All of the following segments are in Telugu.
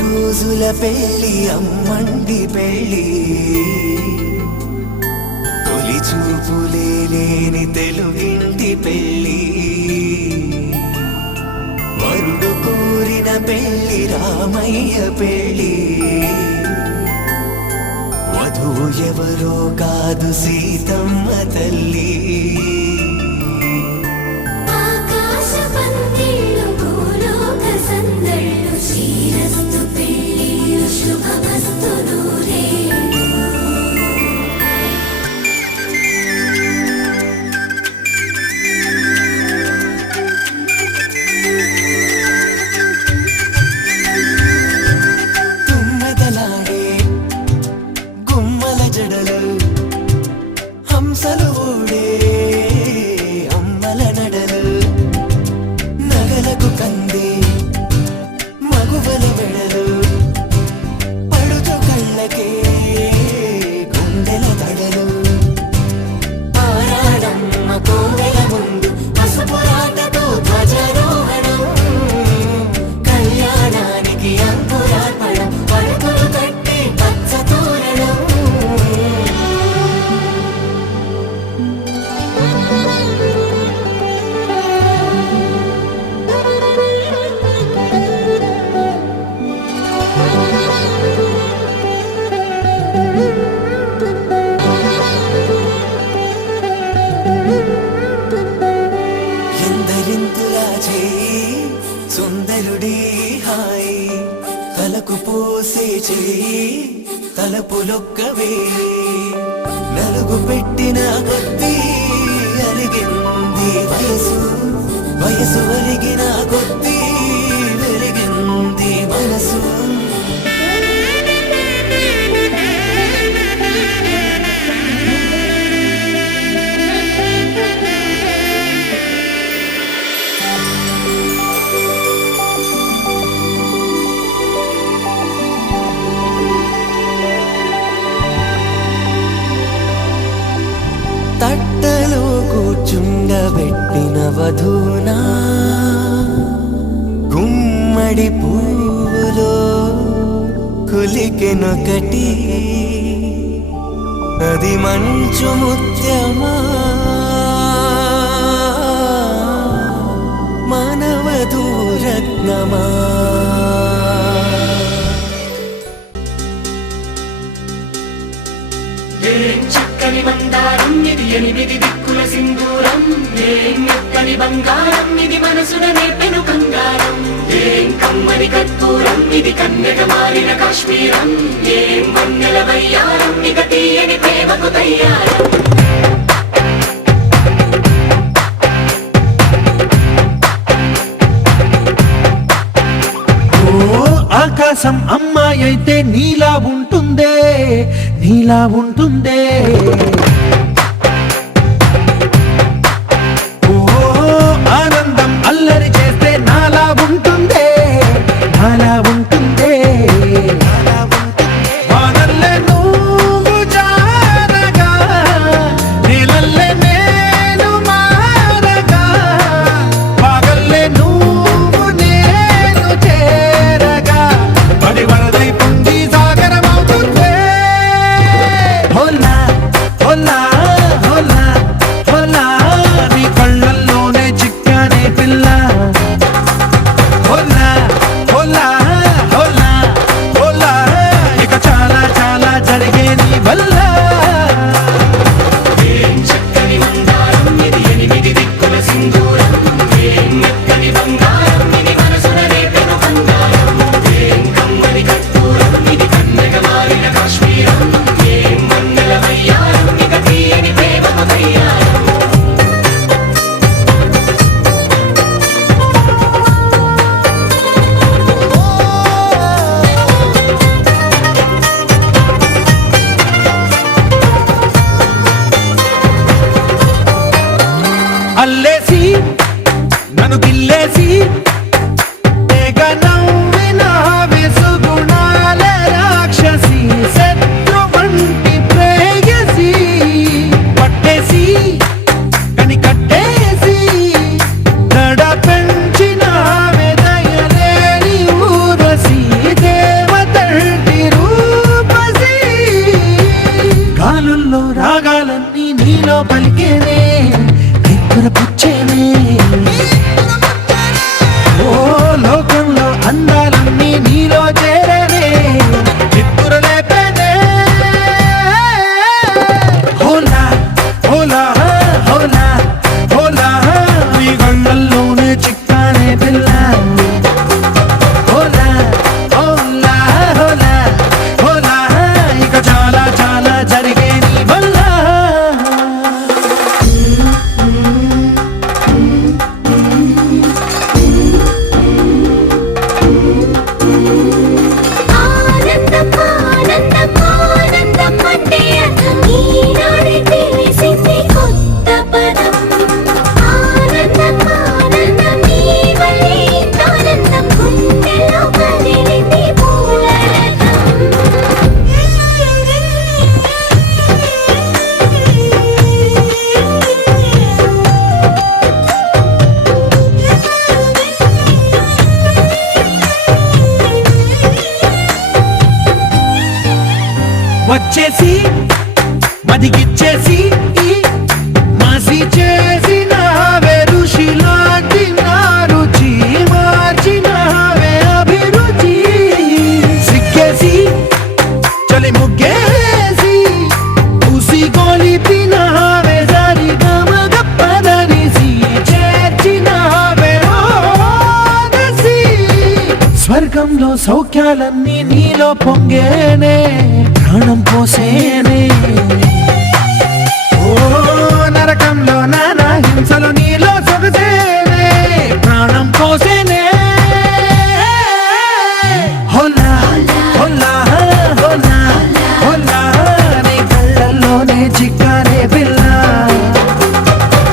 రోజుల పెళ్ళి అమ్మండి పెళ్ళి తొలి చూపులే లేని తెలుగింటి పెళ్ళి వరుడు కోరిన పెళ్ళి రామయ్య పెళ్ళి వధువు ఎవరో కాదు సీతమ్మ తల్లి సుందరుడి హాయ్ తలకు పోసే చేయి తలపులొక్కవే నలుగు పెట్టిన కొద్దీ అలిగింది వయసు వయసు అలిగిన కొద్దీ వెలిగింది మనసు తట్టలో కూర్చుండబెట్టిన వధూనా గుమ్మడి పువ్వులో కులికెనొకటి అది మంచు ముత్యమా మానవధూ రత్నమా చక్కని మందారం ఇది ఎనిమిది దిక్కుల సింధూరం ఏం మెత్తని బంగారం ఇది మనసున నేపెను కంగారం ఏం కమ్మని కర్పూరం ఇది కన్యక మారిన కాశ్మీరం ఏం వన్నెల వయ్యారం ఇక తీయని ప్రేమకు తయ్యారం ఆకాశం అమ్మాయి అయితే నీలా ఉంటుందే, నీలా ఉంటుందే. ఓ ఆనందం అల్లరి చేస్తే నాలా ఉంటుందే, నాలా ఉంటుందే. వానల్లే నువ్వు జారగా, నీలల్లే నేను మారగా, పగల్లే నువ్వు నేను చేరగా, పడి వరదై పొంగి సాగరమవుతుందే. హోలా హోలా హోలా హోలా, నీ కళ్ళల్లోనే చిక్కానే పిల్ల. హోలా హోలా హోలా హోలా, ఇక చాలా చాలా జరిగే నీ వల్ల. ఏం చక్కని మందారం ఇది, ఎనిమిది దిక్కుల సింధూరం. ఏం మెత్తని బంగారం ఇది, మనసున రేపెను బంగారం. ఏం కమ్మని కర్పూరం ఇది, కన్నెగ మారిన కాశ్మీరం. ఏం మన్నెల వయ్యారం, ఇక తీయని ప్రేమకు తయ్యారం. అల్లేసి నన్ను గిల్లేసి తెగ నవ్విన విసుగుణాల రాక్షసి, శత్రు వంటి ప్రేయసి, పట్టేసి కని కట్టేసి దడ పెంచిన దయలేని ఊరసి, దేవతంటి రూపసి. గాలుల్లో రాగాలన్నీ నీలో పలికేనే, పుచ్చేనే. ఓ లోకంలో అందాలన్నీ నీలో చేరనే, చిత్తురలేపేనే. హోలా హోలా హోలా హోలా, నీ కళ్ళల్లోనే చిక్కానే పిల్ల. హోలా హోలా హోలా హోలా, ఇక చాలా చాలా జరిగే నీ వల్ల. ఆనందం ఆనందం ఆనందం అంటే ఈనాడే తెలిసింది కొత్త పదం. ఆనందం ఆనందం నీ వల్లే ఆనందం, గుండెలో కదిలింది పూలరథం. వచ్చేసి మదిగిచ్చేసి మాసి చేసిన ఋషిలాంటి నా రుచి మార్చినవే అభిరుచి. సిగ్గేసి చలి ముగ్గేసి పూసి గొలిపినవే సరి గమగప్పదనిసి, చేర్చినవే ఓదసి. స్వర్గంలో సౌఖ్యాలన్నీ నీలో పొంగేనే, ప్రాణం పోసేనే. ఓ నరకంలో నానా హింసలు నీలో సొగసేనే, ప్రాణం పోసేనే. హోలా హోలా హోలా హోలా, నీ కళ్ళల్లోనే చిక్కానే పిల్ల.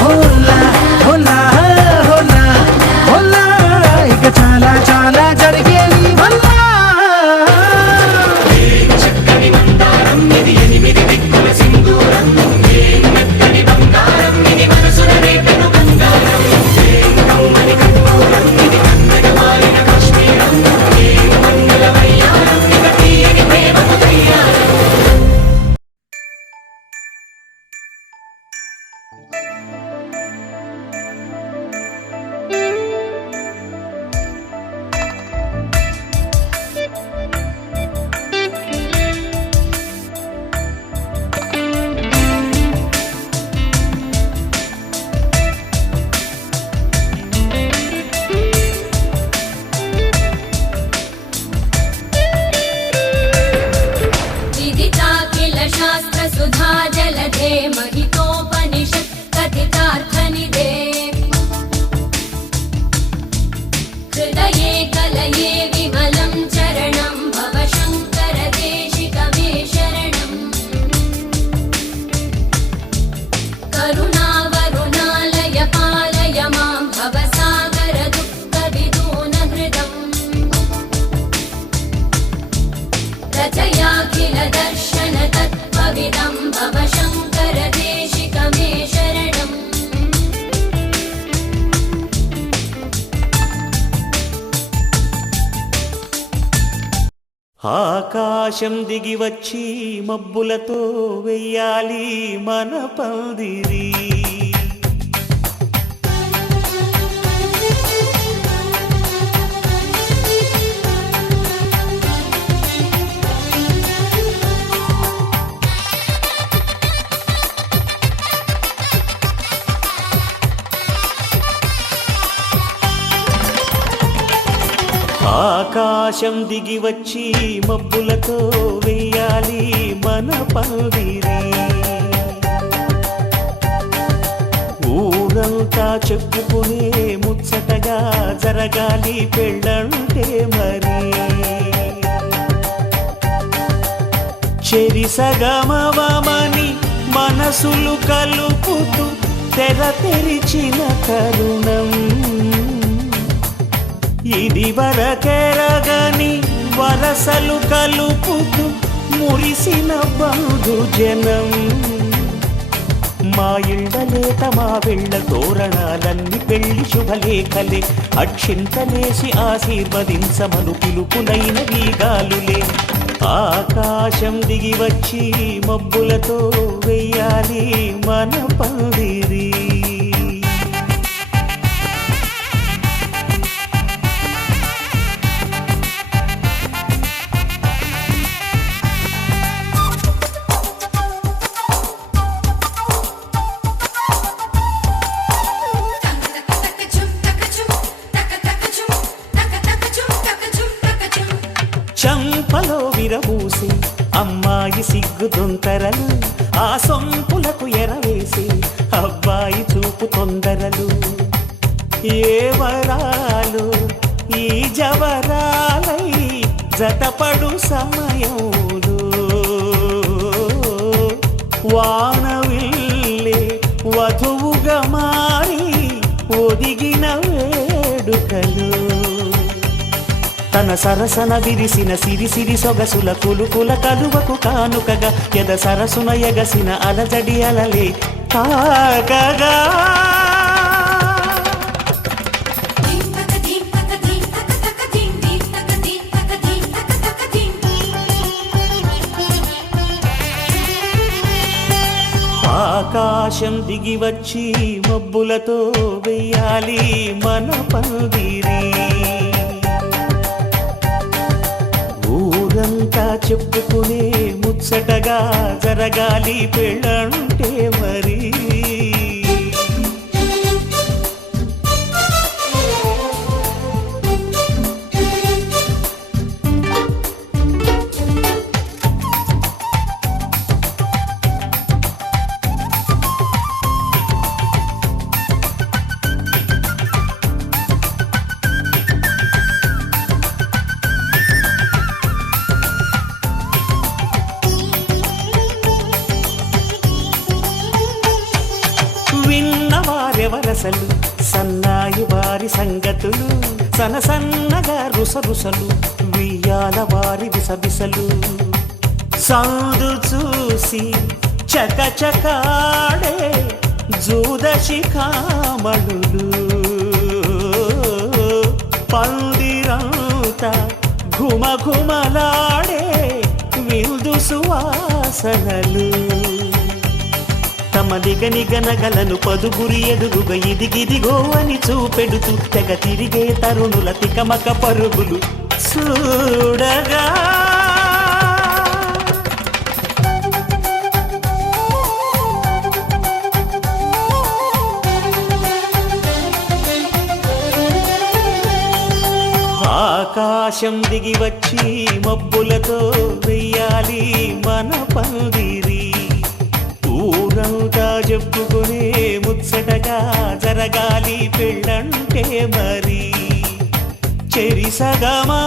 హోలా హోలా హోలా హోలా, ఇక చాలా చాలా జరిగే నీ వల్ల. ఏం చక్కని మందారం ఇది, ఎనిమిది దిక్కుల సింధూరం. ఏం మెత్తని బంగారం ఇది, మనసున రేపెను బంగారం. ఏం కమ్మని కర్పూరం ఇది, కన్నెగ మారిన కాశ్మీరం. ఏం మన్నెల వయ్యారం, ఇక తీయని ప్రేమకు తయ్యారం. विदिता किल शास्त्र सुधा जलधे महितोपनिषत् सर्वविदं भव शङ्कर देशिक मे शरणम् ఆకాశం దిగి వచ్చి మబ్బులతో వెయ్యాలి మన పందిరి. ఆకాశం దిగి వచ్చి మబ్బులతో వెయ్యాలి మన పందిరి. ఊరంతా చెప్పుకునే ముచ్చటగా జరగాలి పెళ్ళంటే మరి. చెరిసగమవమని మనసులు కలుపుతూ తెర తెరిచిన తరుణం. ఇది వరకెరగని వరసలు కలుపుతూ మురిసిన బంధుజనం. మా ఇళ్ళలేత మా వెళ్ళ తోరణాలన్నీ పెళ్లి శుభలేఖలే. అక్షింతలేసి ఆశీర్వదించమను పిలుపులైన వీగాలులే. ఆకాశం దిగి వచ్చి మబ్బులతో వెయ్యాలి మన పందిరి. చంపలో విరబూసి అమ్మాయి సిగ్గు దొంతరలు. ఆ సొంపులకు ఎరవేసి అబ్బాయి చూపు తొందరలు. ఏ వరాలు ఈ జవరాలై జతపడు సమయంలో. వానవిల్లే వధువుగా మారి ఒదిగిన వేడుకలు. తన సరసన విరిసిన సిరిసిరి సొగసుల కులుకుల కలువకు కానుకగా ఎద సరసున ఎగసిన అలజడి అలలే తాకగా. ఆకాశం దిగి వచ్చి మబ్బులతో వెయ్యాలి మన పందిరి. ఊరంతా చెప్పుకునే ముచ్చటగా జరగాలి పెళ్ళంటే మరి. విన్నవారెవరసలు సన్నాయి వారి సంగతులు. సనసన్నగా రుసరుసలు వియ్యాల వారి విసబిసలు. సౌదు చూసి చకచకాడే జూదశిఖామణులు. పందిరంతా ఘుమఘుమలాడే విందు సువాసనలు. తమ నిగనిగనగలను పదుగురి ఎదురుగా ఇదిగిదిగో అని చూపెడుతూ తెగ తిరిగే తరుణుల తికమక పరుగులు చూడగా. ఆకాశం దిగి వచ్చి మబ్బులతో వెయ్యాలి మన పందిరి. ఊరంతా చెప్పుకునే ముచ్చటగా జరగాలి పెళ్ళంటే మరి. చెరిసగమా